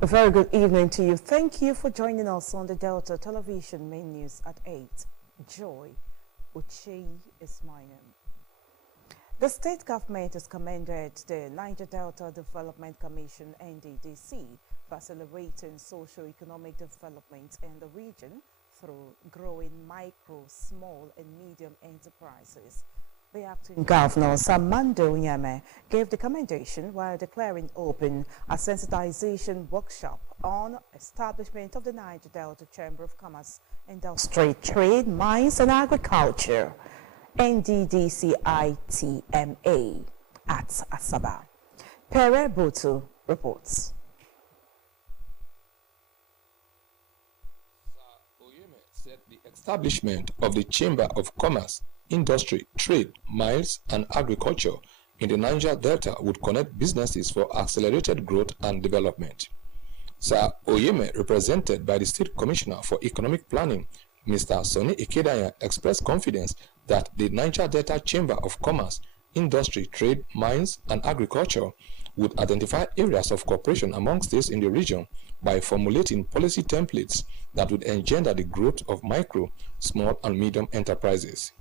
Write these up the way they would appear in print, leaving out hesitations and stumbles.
A very good evening to you. Thank you for joining us on the Delta Television main news at 8. Joy Uche is my name. The state government has commended the Niger Delta Development Commission (NDDC) for accelerating socio-economic development in the region through growing micro, small and medium enterprises. The acting governor, Samando Nyame, gave the commendation while declaring open a sensitization workshop on establishment of the Niger Delta Chamber of Commerce, Industry, Trade, Mines and Agriculture, NDDC-ITMA, at Asaba. Pere Botu reports. Oyeme said the establishment of the Chamber of Commerce, Industry, Trade, Mines and Agriculture in the Niger Delta would connect businesses for accelerated growth and development. Sir Oyeme, represented by the State Commissioner for Economic Planning, Mr. Sonny Ikedaya, expressed confidence that the Niger Delta Chamber of Commerce, Industry, Trade, Mines and Agriculture would identify areas of cooperation among states in the region by formulating policy templates that would engender the growth of micro, small and medium enterprises.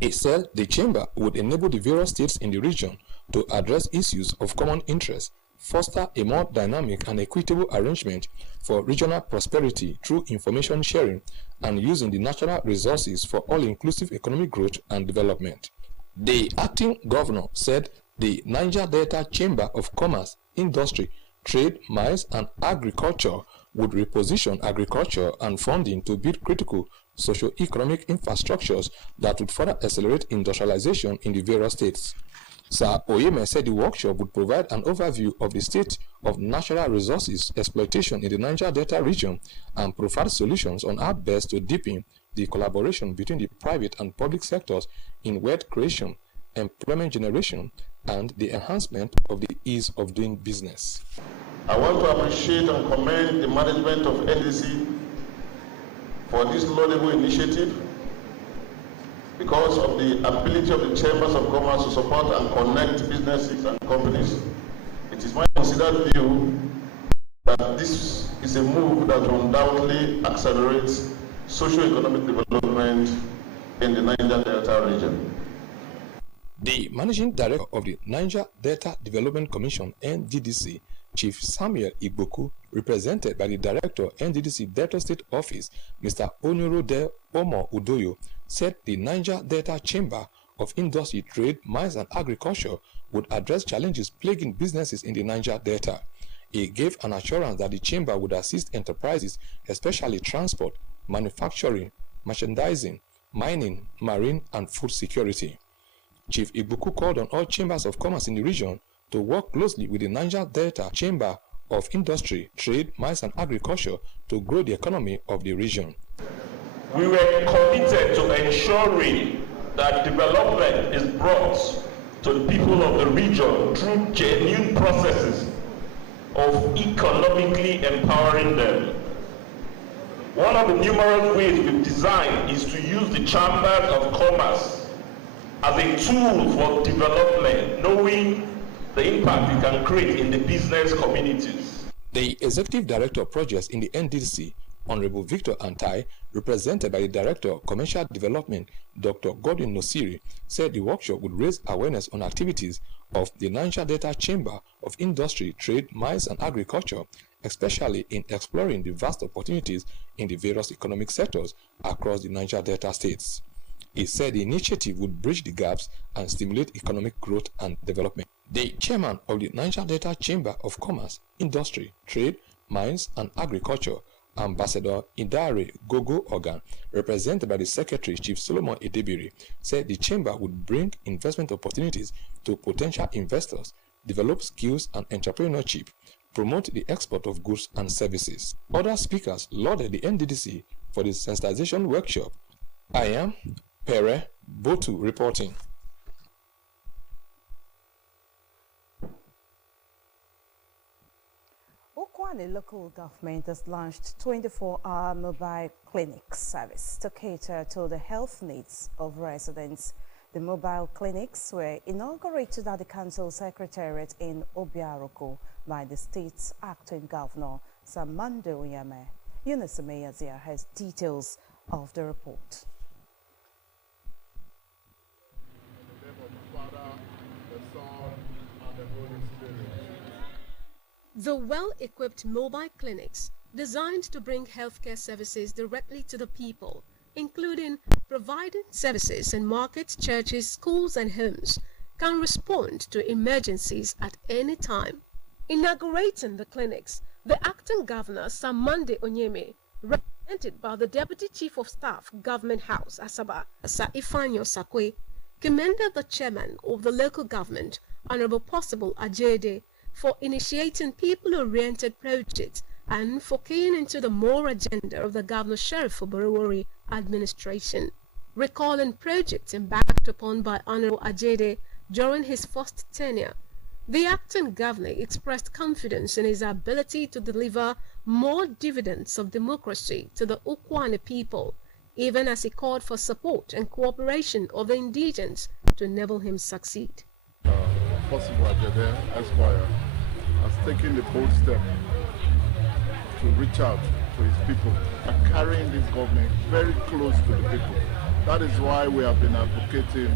He said the chamber would enable the various states in the region to address issues of common interest, foster a more dynamic and equitable arrangement for regional prosperity through information sharing and using the natural resources for all-inclusive economic growth and development. The acting governor said the Niger Delta Chamber of Commerce, Industry, Trade, Mines and Agriculture would reposition agriculture and funding to build critical socio-economic infrastructures that would further accelerate industrialization in the various states. Sir Oyeme said the workshop would provide an overview of the state of natural resources exploitation in the Niger Delta region and provide solutions on how best to deepen the collaboration between the private and public sectors in wealth creation, employment generation, and the enhancement of the ease of doing business. I want to appreciate and commend the management of NDC for this laudable initiative because of the ability of the chambers of commerce to support and connect businesses and companies. It is my considered view that this is a move that will undoubtedly accelerate socio-economic development in the Niger Delta region. The Managing Director of the Niger Delta Development Commission, NDDC, Chief Samuel Igboku, represented by the Director, NDDC Delta State Office, Mr. Onyorode Omo Udoyo, said the Niger Delta Chamber of Industry, Trade, Mines and Agriculture would address challenges plaguing businesses in the Niger Delta. He gave an assurance that the chamber would assist enterprises, especially transport, manufacturing, merchandising, mining, marine and food security. Chief Igboku called on all chambers of commerce in the region to work closely with the Niger Delta Chamber of Industry, Trade, Mines and Agriculture to grow the economy of the region. We were committed to ensuring that development is brought to the people of the region through genuine processes of economically empowering them. One of the numerous ways we've designed is to use the chambers of commerce as a tool for development, knowing the impact we can create in the business communities. The Executive Director of Projects in the NDDC, Honorable Victor Antai, represented by the Director of Commercial Development, Dr. Godwin Nosiri, said the workshop would raise awareness on activities of the Niger Delta Chamber of Industry, Trade, Mines and Agriculture, especially in exploring the vast opportunities in the various economic sectors across the Niger Delta states. He said the initiative would bridge the gaps and stimulate economic growth and development. The chairman of the Niger Delta Chamber of Commerce, Industry, Trade, Mines and Agriculture, Ambassador Idare Gogo Ogan, represented by the Secretary Chief Solomon Edebiri, said the chamber would bring investment opportunities to potential investors, develop skills and entrepreneurship, promote the export of goods and services. Other speakers lauded the NDDC for the sensitization workshop. I am Pere Botu reporting. Okwane local government has launched 24-hour mobile clinic service to cater to the health needs of residents. The mobile clinics were inaugurated at the council secretariat in Obiaroko by the state's acting governor, Samando Onyame. Eunice Meyazia has details of the report. The well-equipped mobile clinics designed to bring healthcare services directly to the people, including providing services in markets, churches, schools and homes, can respond to emergencies at any time. Inaugurating the clinics, the acting governor, Samande Onyeme, represented by the Deputy Chief of Staff, Government House, Asaba, Sir Ifanyo Sakwe, commended the chairman of the local government, Honorable Possible Ajede, for initiating people-oriented projects and for keying into the more agenda of the Governor Sheriff Oborowori administration. Recalling projects embarked upon by Honorable Ajede during his first tenure, the acting governor expressed confidence in his ability to deliver more dividends of democracy to the Ukwane people, even as he called for support and cooperation of the indigents to enable him succeed. Possible Ajede, Esquire, has taken the bold step to reach out to his people and carrying this government very close to the people. That is why we have been advocating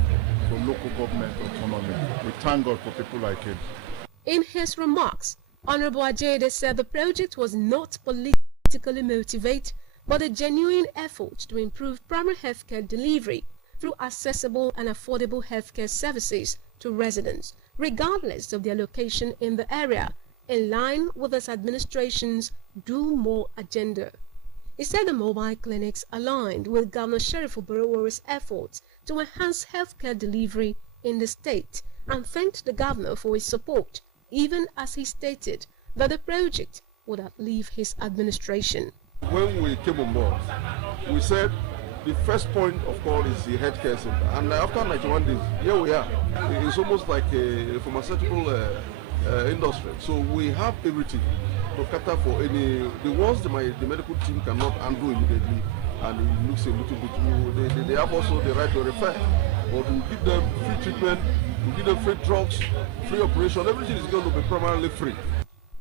for local government autonomy. We thank God for people like him. In his remarks, Honorable Ajede said the project was not politically motivated, but a genuine effort to improve primary healthcare delivery through accessible and affordable healthcare services to residents, regardless of their location in the area, in line with his administration's Do More agenda. He said the mobile clinics aligned with Governor Sheriff Oborowori's efforts to enhance healthcare delivery in the state and thanked the governor for his support, even as he stated that the project would outlive his administration. When we came on board, we said the first point of call is the healthcare center, and after 91 days, here we are. It's almost like a pharmaceutical industry. So we have everything to cater for any the ones the medical team cannot handle immediately, and it looks a little bit. They have also the right to refer, but we give them free treatment, we give them free drugs, free operation. Everything is going to be primarily free.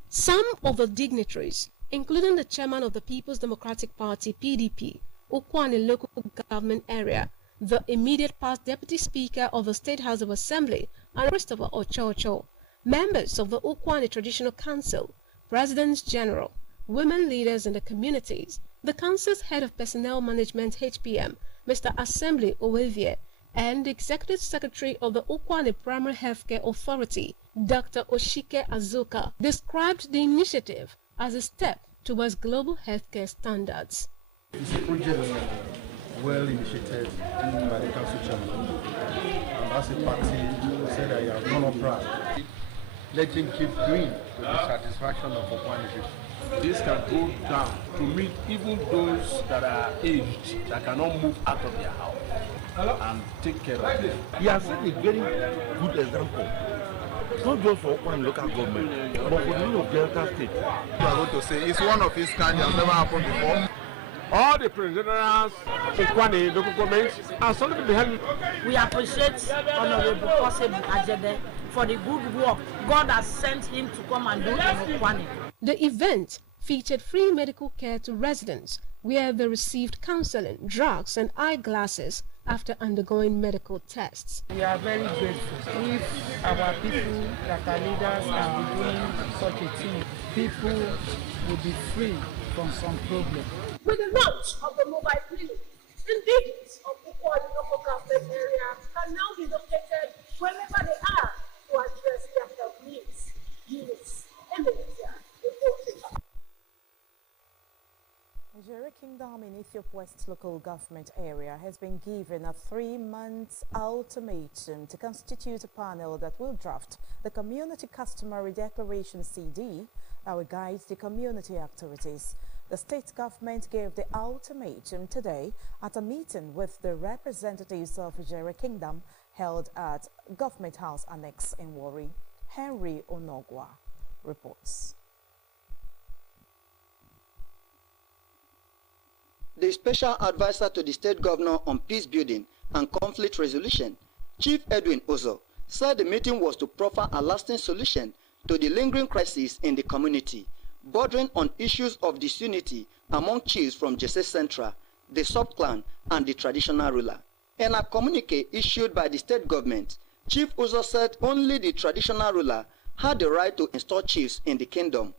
Some of the dignitaries, including the chairman of the People's Democratic Party (PDP), Ukwane local government area, the immediate past deputy speaker of the State House of Assembly, and Christopher Ochocho, members of the Ukwane Traditional Council, presidents general, women leaders in the communities, the council's head of personnel management (HPM), Mr. Assembly Owevie, and the executive secretary of the Ukwane Primary Healthcare Authority, Dr. Oshike Azuka, described the initiative as a step towards global healthcare standards. It's a project well initiated by the council chairman, and as a party, we said that you have no pride. Let him keep doing to the satisfaction of Ukwane people. This can go down to meet even those that are aged, that cannot move out of their house, and take care of them. He has set a very good example, not just for Ukwane local government, but for the whole of Delta State. We are going to say it's one of its kind, it has never happened before. All the presidents, Ukwane local government, are something to be held. We appreciate Honorable Possible Ajede for the good work God has sent him to come and do in Ukwane. The event featured free medical care to residents, where they received counseling, drugs and eyeglasses after undergoing medical tests. We are very grateful. If our people that are leaders can be doing such a thing, people will be free from some problem. With the launch of the mobile clinic, indigents of Ukwane local government area can now be located wherever they are to address their health needs. Eunice Meyazia reporting. Nigeria Kingdom in Ethiopia West local government area has been given a 3-month ultimatum to constitute a panel that will draft the Community Customary Declaration CD that will guide the community activities. The state government gave the ultimatum today at a meeting with the representatives of Nigeria Kingdom held at Government House Annex in Warri. Henry Onogwa reports. The Special Advisor to the State Governor on Peace Building and Conflict Resolution, Chief Edwin Ozo, said the meeting was to proffer a lasting solution to the lingering crisis in the community, bordering on issues of disunity among chiefs from Jesse Central, the sub-clan, and the traditional ruler. In a communique issued by the state government, Chief Uzo said only the traditional ruler had the right to install chiefs in the kingdom,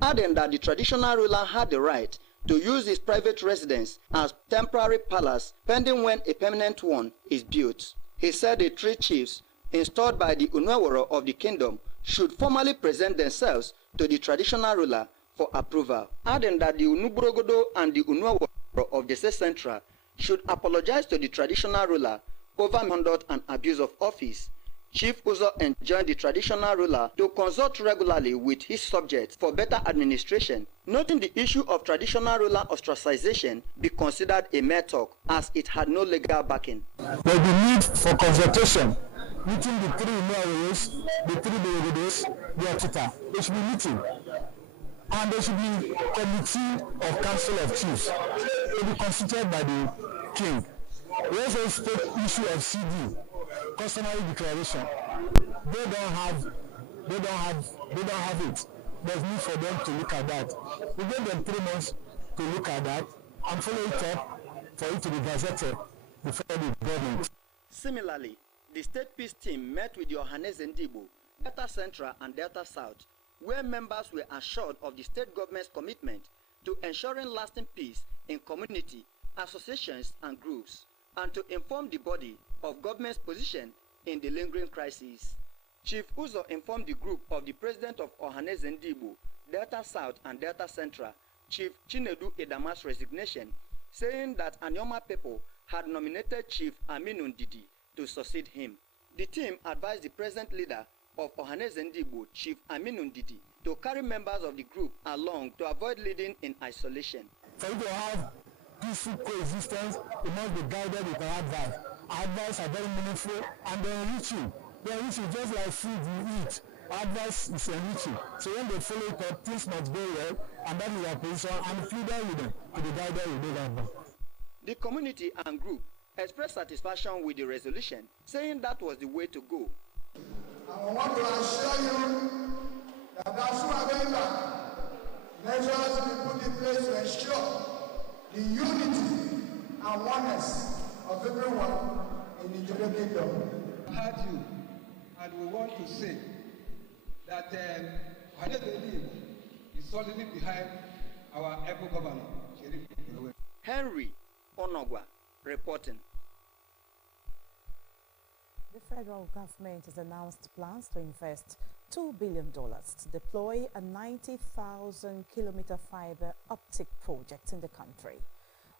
adding that the traditional ruler had the right to use his private residence as temporary palace pending when a permanent one is built. He said the 3 chiefs installed by the Unweworo of the kingdom should formally present themselves to the traditional ruler for approval, adding that the Unubrogodo and the Unweworo of the Jesse Central should apologize to the traditional ruler over misconduct and abuse of office. Chief Uzo enjoined the traditional ruler to consult regularly with his subjects for better administration, noting the issue of traditional ruler ostracization be considered a mere talk as it had no legal backing. There will be need for consultation meeting the 3 Unuaworos, the 3 Borogodos, the Otita. There should be meeting. And there should be committee of council of chiefs to be constituted by the king. We also spoke issue of CD, customary declaration. They don't have it. There's need for them to look at that. We gave them 3 months to look at that and follow it up for it to be gazetted before the government. Similarly, the state peace team met with the Ohanese Ndigbo, Delta Central and Delta South, where members were assured of the state government's commitment to ensuring lasting peace in community, associations and groups, and to inform the body of government's position in the lingering crisis. Chief Uzo informed the group of the president of Ohanese Ndigbo, Delta South and Delta Central, Chief Chinedu Edama's resignation, saying that Anioma people had nominated Chief Aminu Ndidi to succeed him. The team advised the present leader of Ohanese Ndigbo, Chief Aminu Ndidi, to carry members of the group along to avoid leading in isolation. For you to have peaceful coexistence, you must be guided with our advice. Our advice are very meaningful and they enrich you. They enrich you just like food you eat. Advice is enriching. So when they follow it up, things must go well, and that is our position, and if you die with them, to be guided with them. The community and group expressed satisfaction with the resolution, saying that was the way to go. I want to assure you that as soon as measures will be put in place to ensure the unity and oneness of everyone in the Ijebu Kingdom. I heard you, and we want to say that Ohanese is solidly behind our able governor, Sheriff Henry Onogwa reporting. The federal government has announced plans to invest $2 billion to deploy a 90,000-kilometer fiber optic project in the country.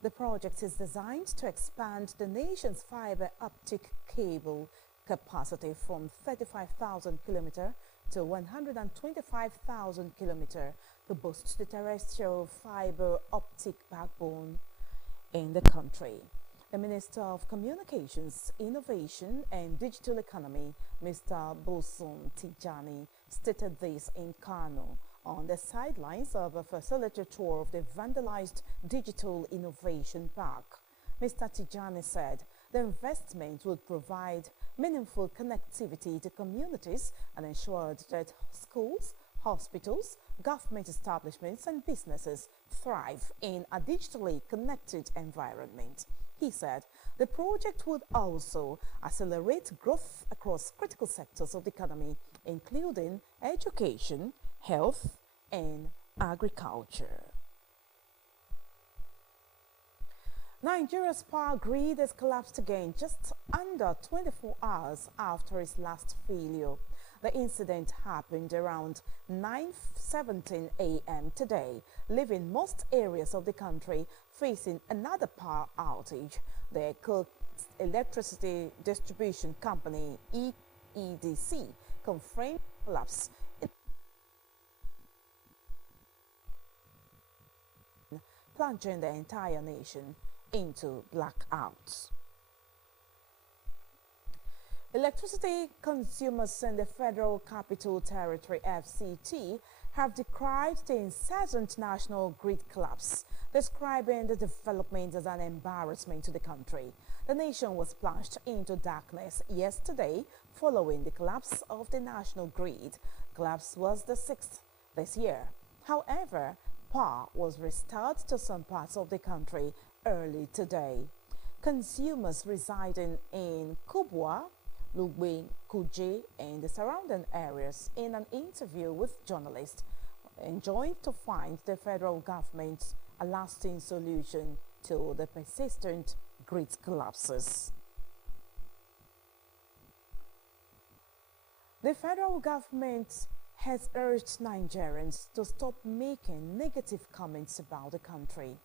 The project is designed to expand the nation's fiber optic cable capacity from 35,000 kilometers to 125,000 kilometers to boost the terrestrial fiber optic backbone in the country. The Minister of Communications, Innovation and Digital Economy, Mr. Bosun Tijani, stated this in Kano on the sidelines of a facility tour of the vandalized Digital Innovation Park. Mr. Tijani said the investment would provide meaningful connectivity to communities and ensured that schools, hospitals, government establishments and businesses thrive in a digitally connected environment. He said the project would also accelerate growth across critical sectors of the economy, including education, health, and agriculture. Nigeria's power grid has collapsed again just under 24 hours after its last failure. The incident happened around 9:17 a.m. today, leaving most areas of the country facing another power outage. The Electricity Distribution Company, EEDC, confirmed collapse plunging the entire nation into blackouts. Electricity consumers in the Federal Capital Territory, FCT, have decried the incessant national grid collapse, describing the development as an embarrassment to the country. The nation was plunged into darkness yesterday following the collapse of the national grid. Collapse was the 6th this year. However, power was restored to some parts of the country early today. Consumers residing in Kubwa, Lugbe, Kuje, and the surrounding areas, in an interview with journalists, enjoined to find the federal government a lasting solution to the persistent grid collapses. The federal government has urged Nigerians to stop making negative comments about the country.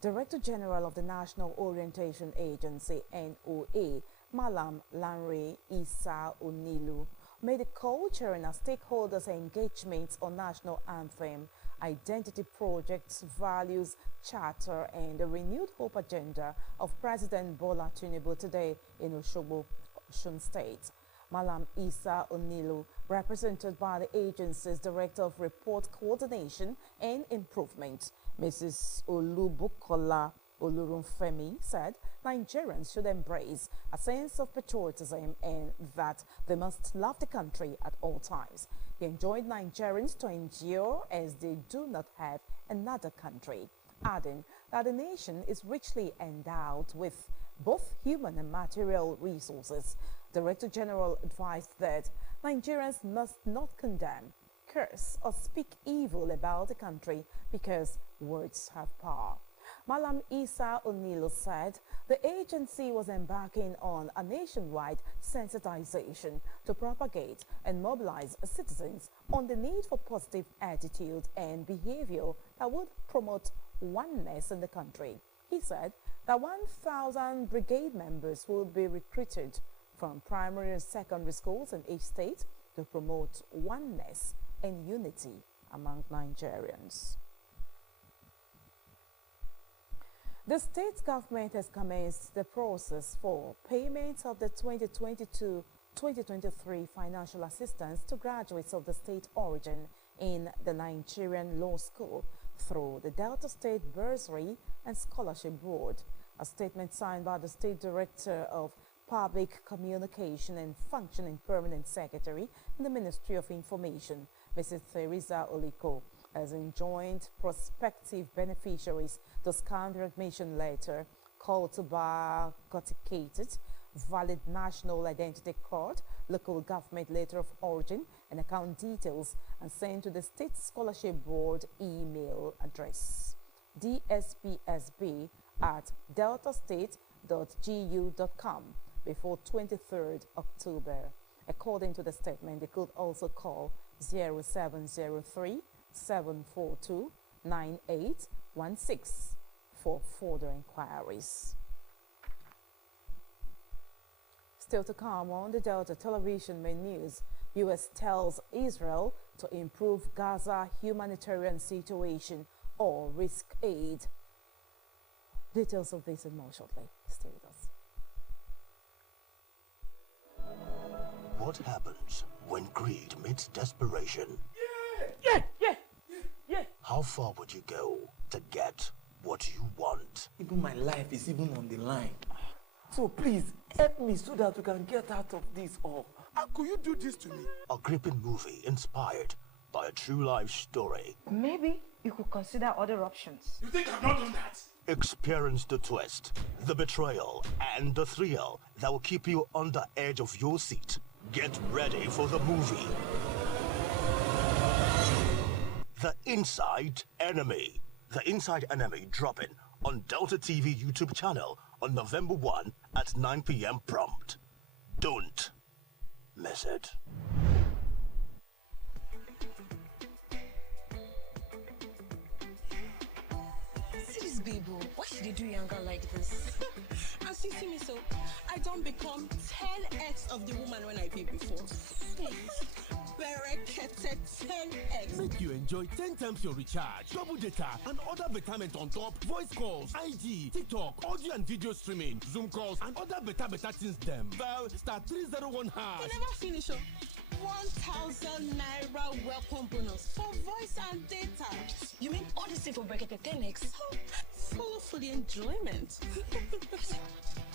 Director General of the National Orientation Agency, NOA, Malam Lanre Isa Onilu, made a call during a stakeholders' engagement on national anthem, identity projects, values, charter, and the renewed hope agenda of President Bola Tinubu today in Osogbo, Osun State. Malam Isa Onilu, represented by the agency's Director of Report Coordination and Improvement, Mrs. Olubukola Olurunfemi, said Nigerians should embrace a sense of patriotism and that they must love the country at all times. He enjoined Nigerians to endure as they do not have another country, adding that the nation is richly endowed with both human and material resources. Director General advised that Nigerians must not condemn, curse, or speak evil about the country because words have power. Malam Isa Onilu said the agency was embarking on a nationwide sensitization to propagate and mobilize citizens on the need for positive attitude and behavior that would promote oneness in the country. He said that 1,000 brigade members will be recruited from primary and secondary schools in each state to promote oneness and unity among Nigerians. The state government has commenced the process for payment of the 2022-2023 financial assistance to graduates of the state origin in the Nigerian Law School through the Delta State Bursary and Scholarship Board. A statement signed by the State Director of Public Communication and Functioning Permanent Secretary in the Ministry of Information, Mrs. Theresa Oliko, has enjoined prospective beneficiaries to scan the admission letter, called to bar authenticated, valid national identity card, local government letter of origin, and account details, and send to the State Scholarship Board email address, dspsb@deltastate.gu.com, before 23rd October. According to the statement, they could also call 0703 742 9816 for further inquiries. Still to come on the Delta Television main news, U.S. tells Israel to improve Gaza humanitarian situation or risk aid. Details of this and more shortly. Stay with us. What happens when greed meets desperation? Yeah. How far would you go to get what you want? Even my life is even on the line. So please, help me so that we can get out of this all. How could you do this to me? A gripping movie inspired by a true life story. Maybe you could consider other options. You think I've not done that? Experience the twist, the betrayal, and the thrill that will keep you on the edge of your seat. Get ready for the movie. The Inside Enemy. The Inside Enemy dropping on Delta TV YouTube channel on November 1 at 9 p.m. prompt. Don't miss it. See this baby, why should they do younger like this? As you see me so, I don't become 10x of the woman when I be before. Berekete 10x. Make you enjoy 10 times your recharge, double data, and other betterment on top, voice calls, IG, TikTok, audio and video streaming, Zoom calls, and other better things them. Dial *301#. You never finish, 1,000 naira welcome bonus for voice and data. You mean all this thing for Berekete 10x? Full for the enjoyment.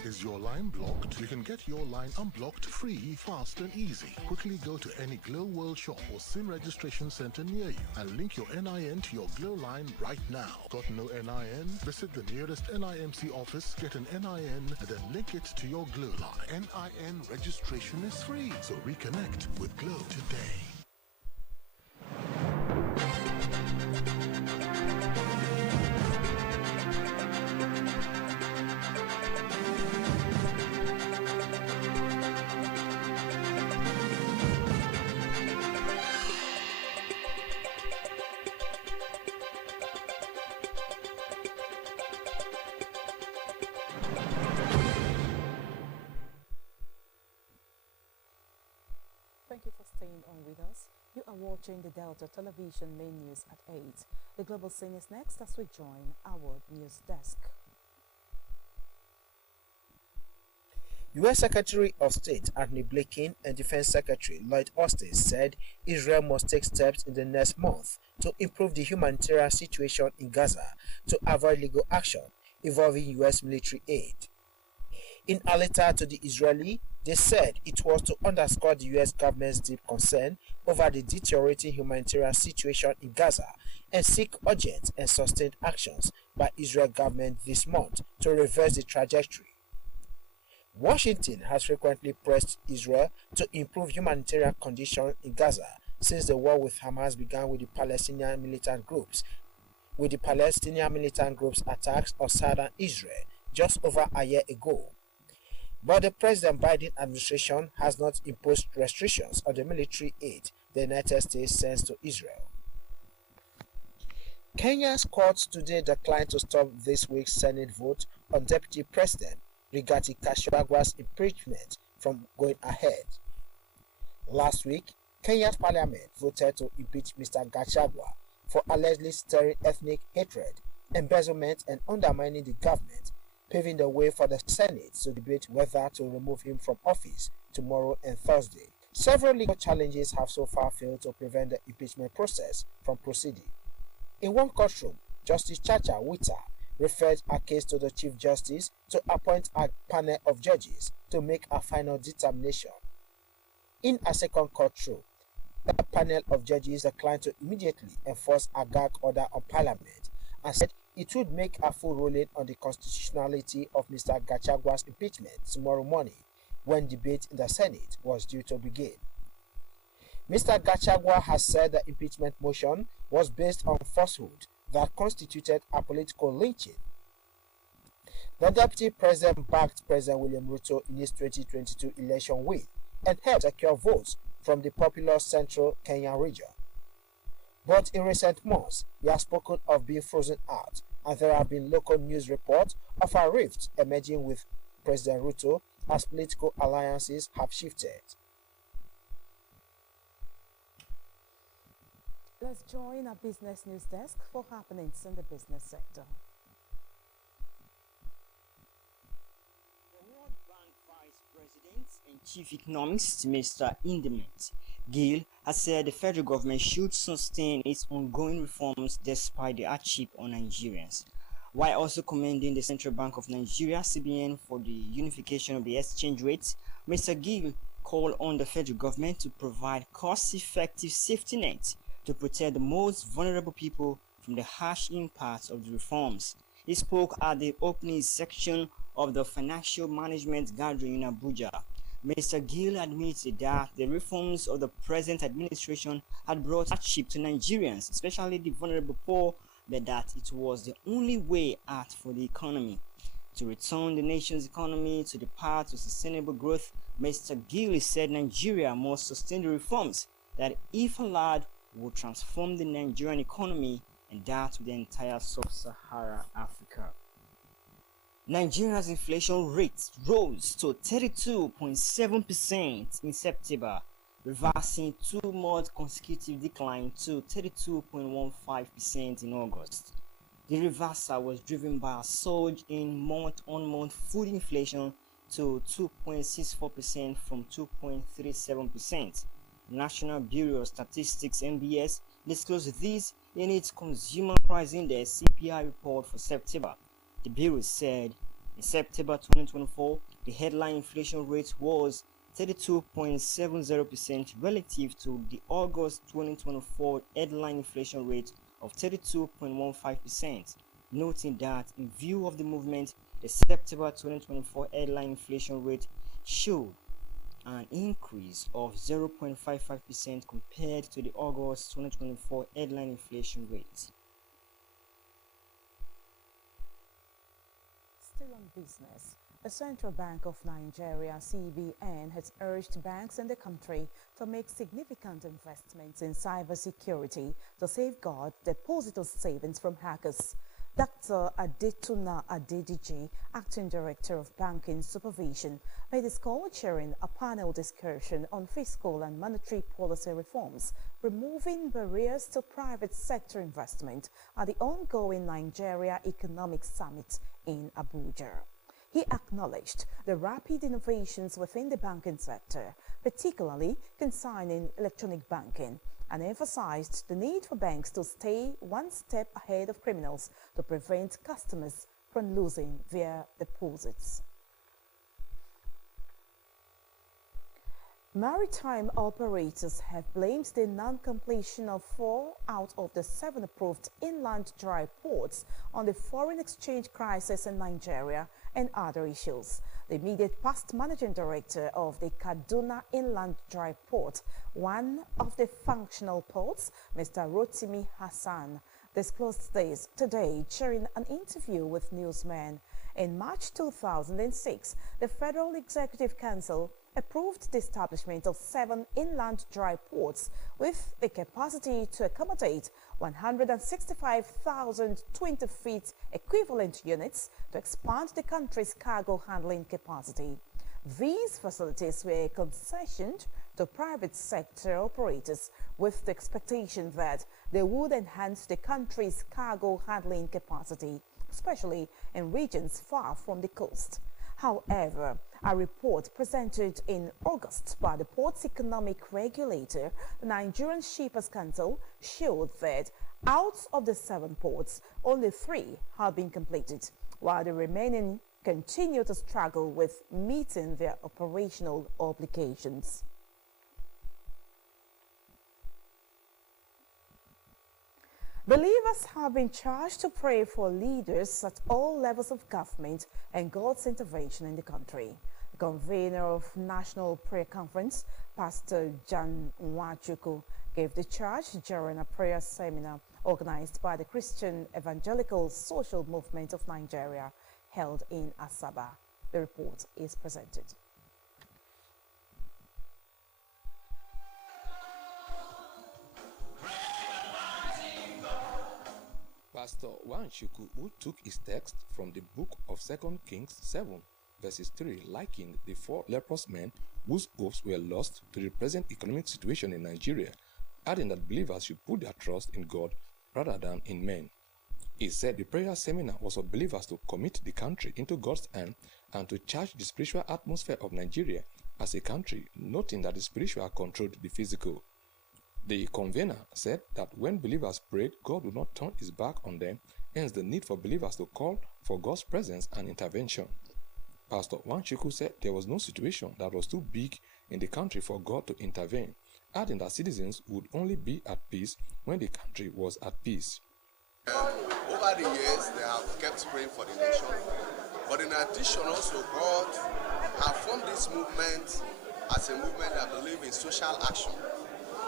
Is your line blocked? You can get your line unblocked free, fast and easy. Quickly go to any Glow World shop or SIM registration center near you and link your NIN to your Glow line right now. Got no NIN? Visit the nearest NIMC office, get an NIN and then link it to your Glow line. NIN registration is free, so reconnect with Glow today. Thank you for staying on with us. You are watching the Delta Television main news at 8. The global scene is next as we join our news desk. U.S. Secretary of State Antony Blinken and Defense Secretary Lloyd Austin said Israel must take steps in the next month to improve the humanitarian situation in Gaza to avoid legal action involving U.S. military aid. In a letter to the Israeli, they said it was to underscore the U.S. government's deep concern over the deteriorating humanitarian situation in Gaza and seek urgent and sustained actions by Israel government this month to reverse the trajectory. Washington has frequently pressed Israel to improve humanitarian conditions in Gaza since the war with Hamas began with the Palestinian militant groups attacks on southern Israel just over a year ago. But the President Biden administration has not imposed restrictions on the military aid the United States sends to Israel. Kenya's courts today declined to stop this week's Senate vote on Deputy President Rigathi Gachagua's impeachment from going ahead. Last week, Kenya's parliament voted to impeach Mr. Gachagua for allegedly stirring ethnic hatred, embezzlement, and undermining the government, paving the way for the Senate to debate whether to remove him from office tomorrow and Thursday. Several legal challenges have so far failed to prevent the impeachment process from proceeding. In one courtroom, Justice Chacha Wita referred a case to the Chief Justice to appoint a panel of judges to make a final determination. In a second courtroom, the panel of judges declined to immediately enforce a gag order on Parliament and said it would make a full ruling on the constitutionality of Mr. Gachagua's impeachment tomorrow morning, when debate in the Senate was due to begin. Mr. Gachagua has said the impeachment motion was based on falsehood that constituted a political lynching. The Deputy President backed President William Ruto in his 2022 election win and helped secure votes from the popular Central Kenya region. But in recent months, he has spoken of being frozen out, and there have been local news reports of a rift emerging with President Ruto as political alliances have shifted. Let's join our business news desk for happenings in the business sector. The World Bank Vice President and Chief Economist, Mr. Indement Gill, has said the federal government should sustain its ongoing reforms despite the hardship on Nigerians, while also commending the Central Bank of Nigeria, CBN, for the unification of the exchange rates. Mr. Gill called on the federal government to provide cost-effective safety nets to protect the most vulnerable people from the harsh impacts of the reforms. He spoke at the opening section of the Financial Management Gathering in Abuja. Mr. Gill admitted that the reforms of the present administration had brought hardship to Nigerians, especially the vulnerable poor, but that it was the only way out for the economy. To return the nation's economy to the path of sustainable growth, Mr. Gill said Nigeria must sustain the reforms that, if allowed, will transform the Nigerian economy and that of the entire sub-Saharan Africa. Nigeria's inflation rate rose to 32.7% in September, reversing 2-month consecutive decline to 32.15% in August. The reversal was driven by a surge in month-on-month food inflation to 2.64% from 2.37%. National Bureau of Statistics (NBS) disclosed this in its Consumer Price Index (CPI) report for September. The Bureau said In September 2024, the headline inflation rate was 32.70% relative to the August 2024 headline inflation rate of 32.15%, noting that in view of the movement, the September 2024 headline inflation rate showed an increase of 0.55% compared to the August 2024 headline inflation rate. Still on business, the Central Bank of Nigeria, CBN, has urged banks in the country to make significant investments in cybersecurity to safeguard depositors' savings from hackers. Dr. Adetuna Adediji, Acting Director of Banking Supervision, made this call chairing a panel discussion on fiscal and monetary policy reforms, removing barriers to private sector investment at the ongoing Nigeria Economic Summit in Abuja. He acknowledged the rapid innovations within the banking sector, particularly concerning electronic banking, and emphasized the need for banks to stay one step ahead of criminals to prevent customers from losing their deposits. Maritime operators have blamed the non-completion of 4 out of the 7 approved inland dry ports on the foreign exchange crisis in Nigeria and other issues. The immediate past managing director of the Kaduna Inland Dry Port, one of the functional ports, Mr. Rotimi Hassan, disclosed this today during an interview with newsmen. In March 2006, the Federal Executive Council approved the establishment of 7 inland dry ports with the capacity to accommodate 165,000 20-feet equivalent units to expand the country's cargo handling capacity. These facilities were concessioned to private sector operators with the expectation that they would enhance the country's cargo handling capacity, especially in regions far from the coast. However, a report presented in August by the port's economic regulator, the Nigerian Shippers Council, showed that out of the 7 ports, only 3 have been completed, while the remaining continue to struggle with meeting their operational obligations. Believers have been charged to pray for leaders at all levels of government and God's intervention in the country. The convener of National Prayer Conference, Pastor John Nwachukwu, gave the charge during a prayer seminar organized by the Christian Evangelical Social Movement of Nigeria, held in Asaba. The report is presented. Pastor Nwachukwu, who took his text from the book of 2 Kings 7, verses 3, likened the 4 leprous men whose hopes were lost to the present economic situation in Nigeria, adding that believers should put their trust in God rather than in men. He said the prayer seminar was for believers to commit the country into God's hand and to charge the spiritual atmosphere of Nigeria as a country, noting that the spiritual controlled the physical. The convener said that when believers prayed, God would not turn his back on them, hence the need for believers to call for God's presence and intervention. Pastor Nwachukwu said there was no situation that was too big in the country for God to intervene, adding that citizens would only be at peace when the country was at peace. Over the years, they have kept praying for the nation, but in addition also, God has formed this movement as a movement that believes in social action.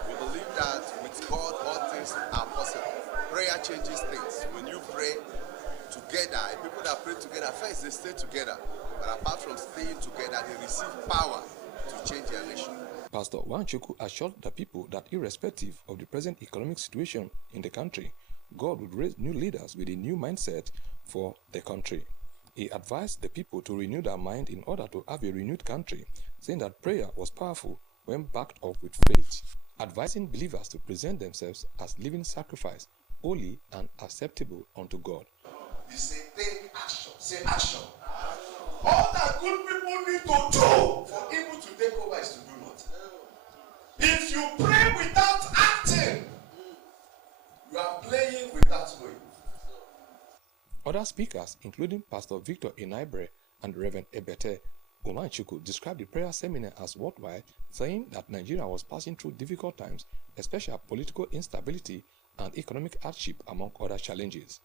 We believe that with God, all things are possible. Prayer changes things. When you pray together, people that pray together, first they stay together. But apart from staying together, they receive power to change their nation. Pastor Nwachukwu assured the people that irrespective of the present economic situation in the country, God would raise new leaders with a new mindset for the country. He advised the people to renew their mind in order to have a renewed country, saying that prayer was powerful when backed up with faith, advising believers to present themselves as living sacrifice, holy and acceptable unto God. He said, take action. Say action. All that good people need to do for evil to take over is to do nothing. If you pray without acting, you are playing without knowing. Other speakers, including Pastor Victor Inaibre and Reverend Ebete Umanchuku, described the prayer seminar as worthwhile, saying that Nigeria was passing through difficult times, especially political instability and economic hardship, among other challenges.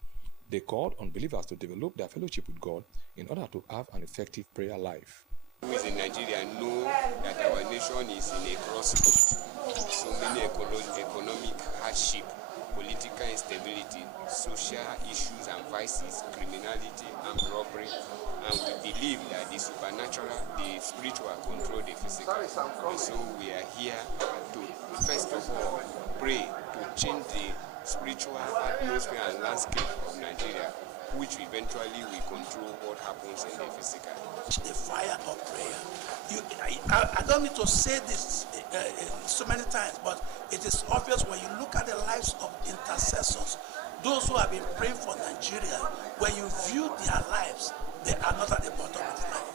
They called on believers to develop their fellowship with God in order to have an effective prayer life. Who is in Nigeria know that our nation is in a crossroads. So many economic hardship, political instability, social issues and vices, criminality and robbery, and we believe that the supernatural, the spiritual control the physical. And so we are here to, first of all, pray to change the spiritual atmosphere and landscape of Nigeria, which eventually will control what happens in the physical. The fire of prayer. I don't need to say this so many times, but it is obvious when you look at the lives of intercessors, those who have been praying for Nigeria, when you view their lives, they are not at the bottom of life.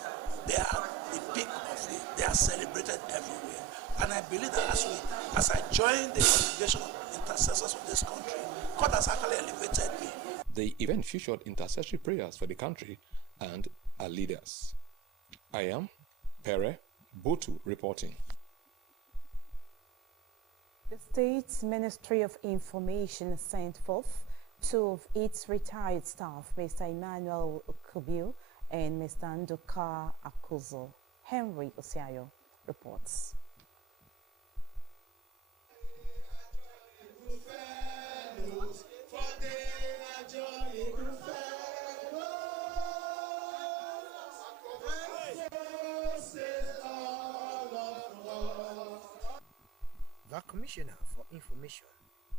They are the peak of it. They are celebrated everywhere. And I believe that as I join the congregation of intercessors of this country, God has actually elevated me. The event featured intercessory prayers for the country and our leaders. I am Pere Botu reporting. The State's Ministry of Information sent forth two of its retired staff, Mr. Emmanuel Okubio and Mr. Nduka Akuzo. Henry Osiayo reports. The Commissioner for Information,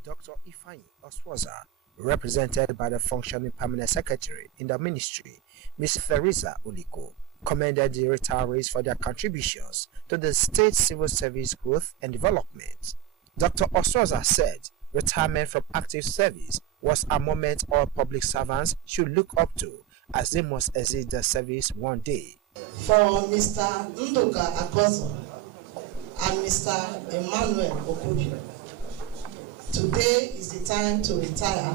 Dr. Ifeanyi Oswoza, represented by the functioning Permanent Secretary in the Ministry, Ms. Theresa Uliko, commended the retirees for their contributions to the state civil service growth and development. Dr. Oswoza said retirement from active service was a moment all public servants should look up to, as they must exit the service one day. For Mr. Nduka Akuzo and Mr. Emmanuel Okubio, today is the time to retire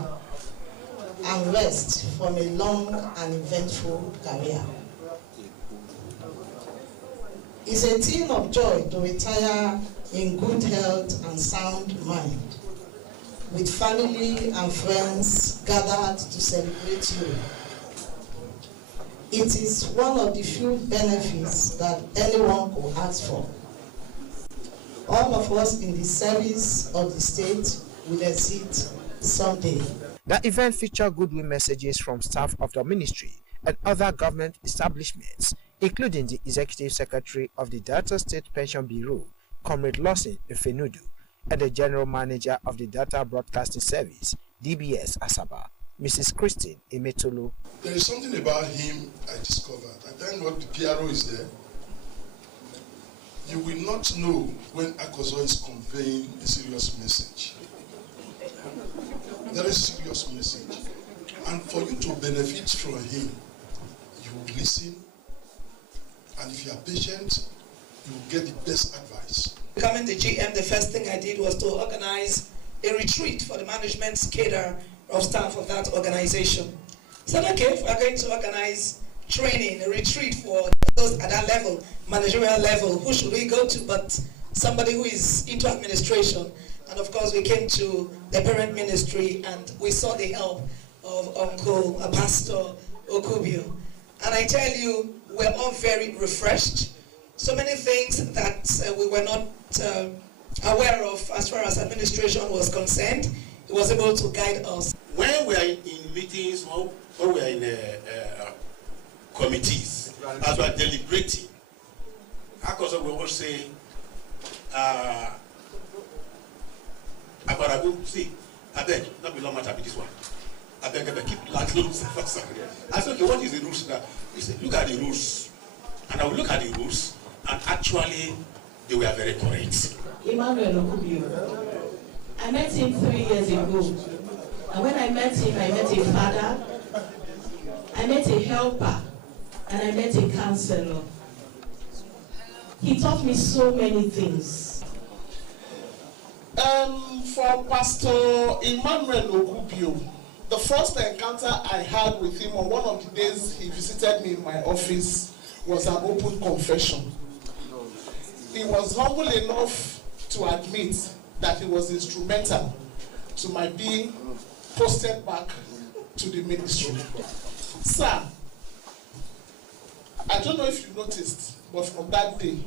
and rest from a long and eventful career. It's a thing of joy to retire in good health and sound mind, with family and friends gathered to celebrate you. It is one of the few benefits that anyone could ask for. All of us in the service of the state will exit someday. The event featured goodwill messages from staff of the ministry and other government establishments, including the Executive Secretary of the Delta State Pension Bureau, Comrade Lawson Ifenudu, and the General Manager of the Data Broadcasting Service, DBS Asaba, Mrs. Christine Emetolu. There is something about him I discovered. I thank God the PRO is there. You will not know when Akuzo is conveying a serious message. Very serious message. And for you to benefit from him, you will listen, and if you are patient, you will get the best advice. Becoming the GM, the first thing I did was to organize a retreat for the management's cadre of staff of that organization. So, okay, if we are going to organize training, a retreat for those at that level, managerial level, who should we go to but somebody who is into administration? And of course, we came to the parent ministry and we saw the help of Uncle Pastor Okubio. And I tell you, we're all very refreshed. So many things that we were not aware of as far as administration was concerned. He was able to guide us. When we are in meetings or we are in committees, as we are deliberating, Akuzo will always say, Abaragu, see, I beg, not be long matter with this one. I beg, keep like rules. I said, okay, what is the rules now? He said, look at the rules. And I will look at the rules, and actually, they were very correct. Emmanuel Okubio, I met him 3 years ago. And when I met him, I met a father, I met a helper, and I met a counselor. He taught me so many things. For Pastor Emmanuel Okubio, The first encounter I had with him on one of the days he visited me in my office was an open confession. He was humble enough to admit that he was instrumental to my being posted back to the ministry. Sir, I don't know if you noticed, but from that day,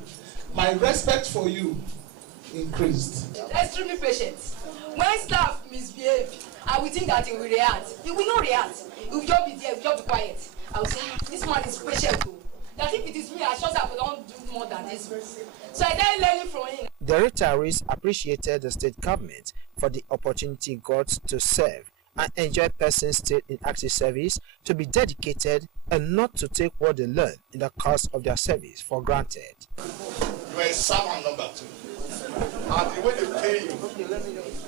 my respect for you increased. Extremely patient. When staff misbehave, I will think that he will react. He will not react. He will just be there, he will just be quiet. I will say, this man is patient too. That if it is me, I trust that we don't do more than this. So I started learning from him. The retirees appreciated the state government for the opportunity got to serve and enjoy persons still in active service to be dedicated and not to take what they learn in the course of their service for granted. You are a servant number 2. And the way they pay you,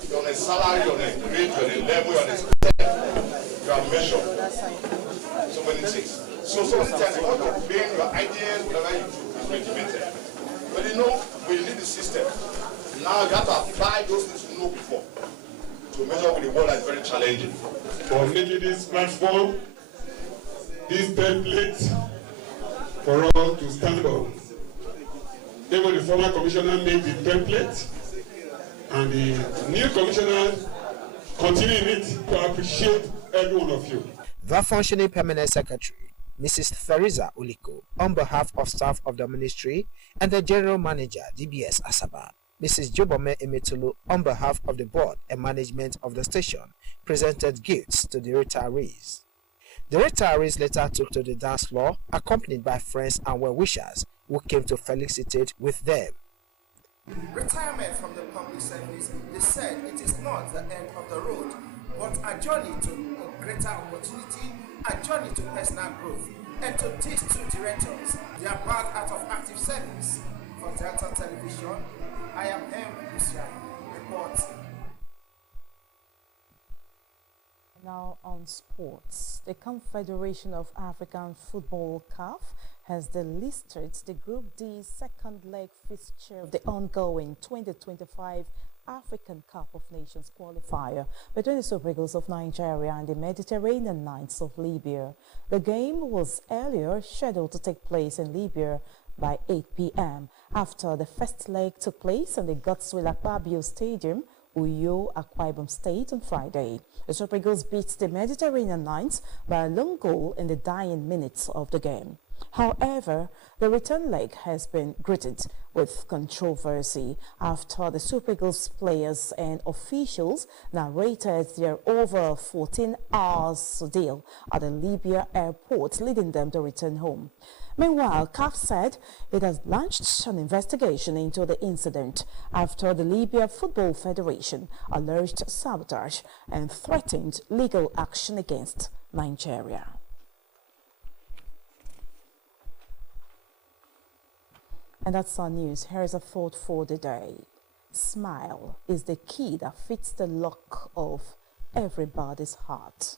you're on a salary, you're on a grade, you're on a level, you're on a step, you are measured. So many things. So many times you want to bring your ideas, whatever you do is regimented. But you know, we need the system. Now you have to apply those things you know before to measure with the world that is very challenging. For making this platform, this template for us to stand up. Even the former commissioner made the template, and the new commissioner continuing it to appreciate every one of you. The functioning permanent secretary, Mrs. Theresa Uliko, on behalf of staff of the ministry, and the general manager, DBS Asaba, Mrs. Jobome Emetulu, on behalf of the board and management of the station, presented gifts to the retirees. The retirees later took to the dance floor, accompanied by friends and well-wishers who came to felicitate with them. Retirement from the public service, they said it is not the end of the road, but a journey to a greater opportunity, a journey to personal growth, and to these two directors, they are back out of active service. For Delta Television, I am M. Lucian, reports. Now on sports, the Confederation of African Football (CAF) has delisted the Group D second leg fixture of the ongoing 2025 African Cup of Nations qualifier between the Super Eagles of Nigeria and the Mediterranean Knights of Libya. The game was earlier scheduled to take place in Libya by 8 p.m. after the first leg took place in the Godswill Akpabio Stadium, Uyo, Akwa Ibom State on Friday. The Super Eagles beat the Mediterranean Knights by a lone goal in the dying minutes of the game. However, the return leg has been greeted with controversy after the Super Eagles players and officials narrated their over 14 hours deal at the Libya airport, leading them to return home. Meanwhile, CAF said it has launched an investigation into the incident after the Libya Football Federation alleged sabotage and threatened legal action against Nigeria. And that's our news. Here's a thought for the day. Smile is the key that fits the lock of everybody's heart.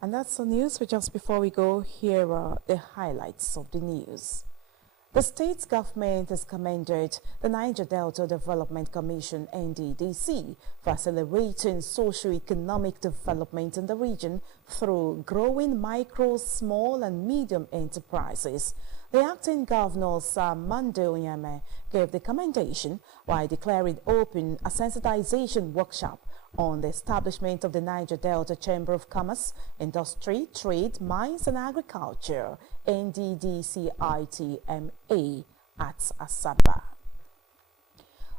And that's the news. But just before we go, here are the highlights of the news. The state government has commended the Niger Delta Development Commission, NDDC, for accelerating socio-economic development in the region through growing micro, small and medium enterprises. The acting governor, Sir Monday Onyame, gave the commendation while declaring open a sensitization workshop on the establishment of the Niger Delta Chamber of Commerce, Industry, Trade, Mines and Agriculture, NDDCITMA, at Asaba.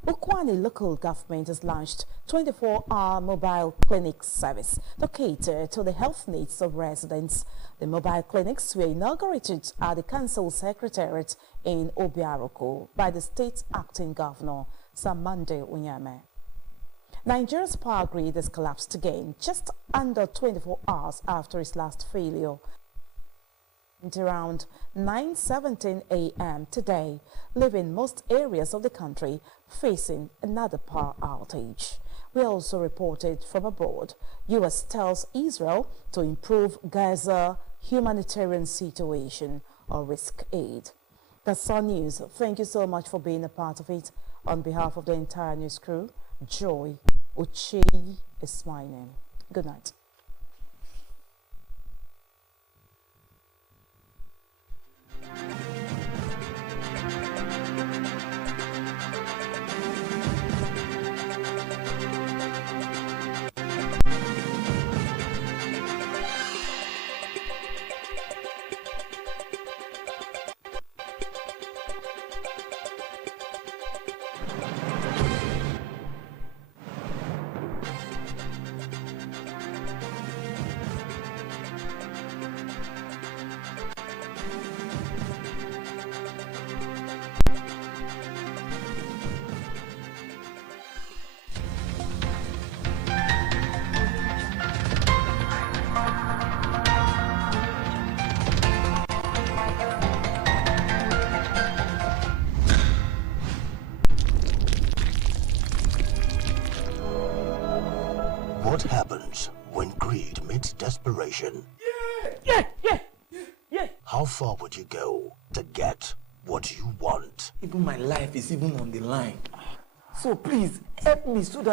Ukwani local government has launched 24-hour mobile clinic service to cater to the health needs of residents. The mobile clinics were inaugurated at the council secretariat in Obiaroko by the state's acting governor, Sir Monday Onyame. Nigeria's power grid has collapsed again just under 24 hours after its last failure. At around 9:17 a.m. today, leaving most areas of the country facing another power outage. We also reported from abroad, U.S. tells Israel to improve Gaza humanitarian situation or risk aid. That's Sun News. Thank you so much for being a part of it. On behalf of the entire news crew, Joy Uche is my name. Good night. What happens when greed meets desperation? Yeah. How far would you go to get what you want? Even my life is even on the line. So please help me so that